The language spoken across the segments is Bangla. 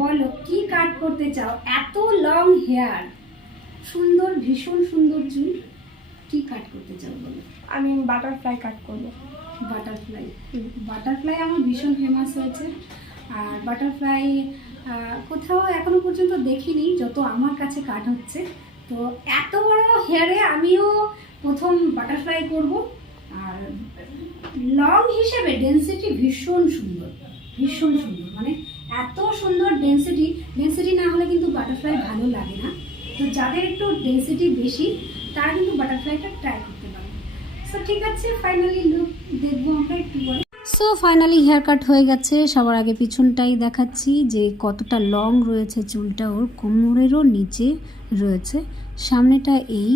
বলো কি কাট করতে চাও? এত লং হেয়ার, সুন্দর, ভীষণ সুন্দর চুল, কি কাট করতে চাও বলো? আমি বাটারফ্লাই কাট করবো। বাটারফ্লাই। বাটারফ্লাই আমার ভীষণ ফেমাস হয়েছে। আর বাটারফ্লাই কোথাও এখনো পর্যন্ত দেখিনি, যত আমার কাছে কাট হচ্ছে। তো এত বড় হেয়ারে আমিও প্রথম বাটারফ্লাই করব। আর লং হিসেবে ডেন্সিটি ভীষণ সুন্দর, ভীষণ সুন্দর, মানে এত সুন্দর ডেন্সিটি। ডেন্সিটি না হলে কিন্তু বাটারফ্লাই ভালো লাগে না। তো যাদের একটু ডেন্সিটি বেশি তারা কিন্তু বাটারফ্লাইটা ট্রাই করতে পারে। সো ঠিক আছে, ফাইনালি লুক দেখবো আমরা একটু পরে। সো ফাইনালি হেয়ার কাট হয়ে গেছে। সবার আগে পিছনটাই দেখাচ্ছি যে কতটা লং রয়েছে চুলটা, ওর কোমরেরও নিচে রয়েছে, সামনেটা এই।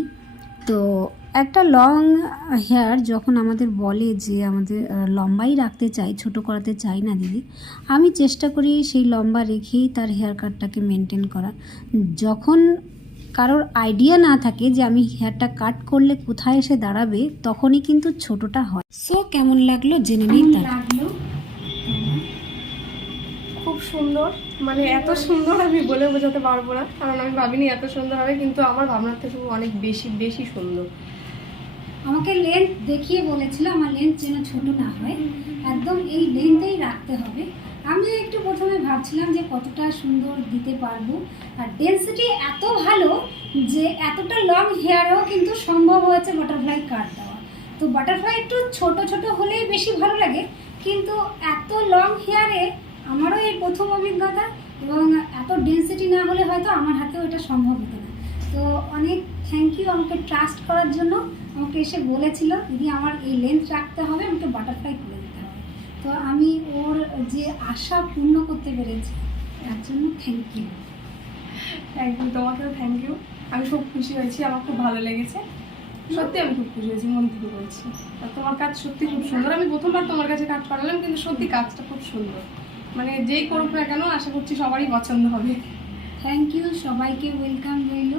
তো একটা লং হেয়ার যখন আমাদের বলে যে আমাদের লম্বাই রাখতে চাই, ছোট করাতে চাই না দিদি, আমি চেষ্টা করি সেই লম্বা রেখেই তার হেয়ার কাটটাকে মেনটেন করা। যখন কারোর আইডিয়া না থাকে যে আমি হেয়ারটা কাট করলে কোথায় এসে দাঁড়াবে, তখনই কিন্তু ছোটটা হয়। সো কেমন লাগলো জেনে নিই। লাগলো খুব সুন্দর, মানে এত সুন্দর আমি বলে বোঝাতে পারবো না, কারণ আমি ভাবিনি এত সুন্দর হবে, কিন্তু আমার ভাবনার থেকে অনেক বেশি বেশি সুন্দর। আমাকে লেন্থ দেখিয়ে বলেছিল আমার লেন্থ যেন ছোট না হয়, একদম এই লেন্থেই রাখতে হবে। আমি একটু প্রথমে ভাবছিলাম যে কতটা সুন্দর দিতে পারবো। আর ডেন্সিটি এত ভালো যে এতটা লং হেয়ারেও কিন্তু সম্ভব হয়েছে বাটারফ্লাই কাট দেওয়া। তো বাটারফ্লাই একটু ছোট ছোট হলেই বেশি ভালো লাগে, কিন্তু এত লং হেয়ারে আমারও এই প্রথম অভিজ্ঞতা। এবং এত ডেন্সিটি না হলে হয়তো আমার হাতেও এটা সম্ভব হতো না। তো অনেক থ্যাংক ইউ আমাকে ট্রাস্ট করার জন্য। আমাকে এসে বলেছিল দিদি আমার এই লেন্থ রাখতে হবে, আমাকে বাটারফ্লাই করে দিতে হবে। তো আমি ওর যে আশা পূর্ণ করতে পেরেছি, তার জন্য থ্যাংক ইউ। থ্যাংক ইউ, তোমাকেও থ্যাংক ইউ। আমি খুব খুশি হয়েছি, আমার খুব ভালো লেগেছে, সত্যি আমি খুব খুশি হয়েছি, মন থেকে বলছি। আর তোমার কাজ সত্যি খুব সুন্দর। আমি প্রথমবার তোমার কাছে কাজ করালাম, কিন্তু সত্যি কাজটা খুব সুন্দর, মানে যেই করুক না কেন আশা করছি সবারই পছন্দ হবে। থ্যাংক ইউ, সবাইকে ওয়েলকাম রইল।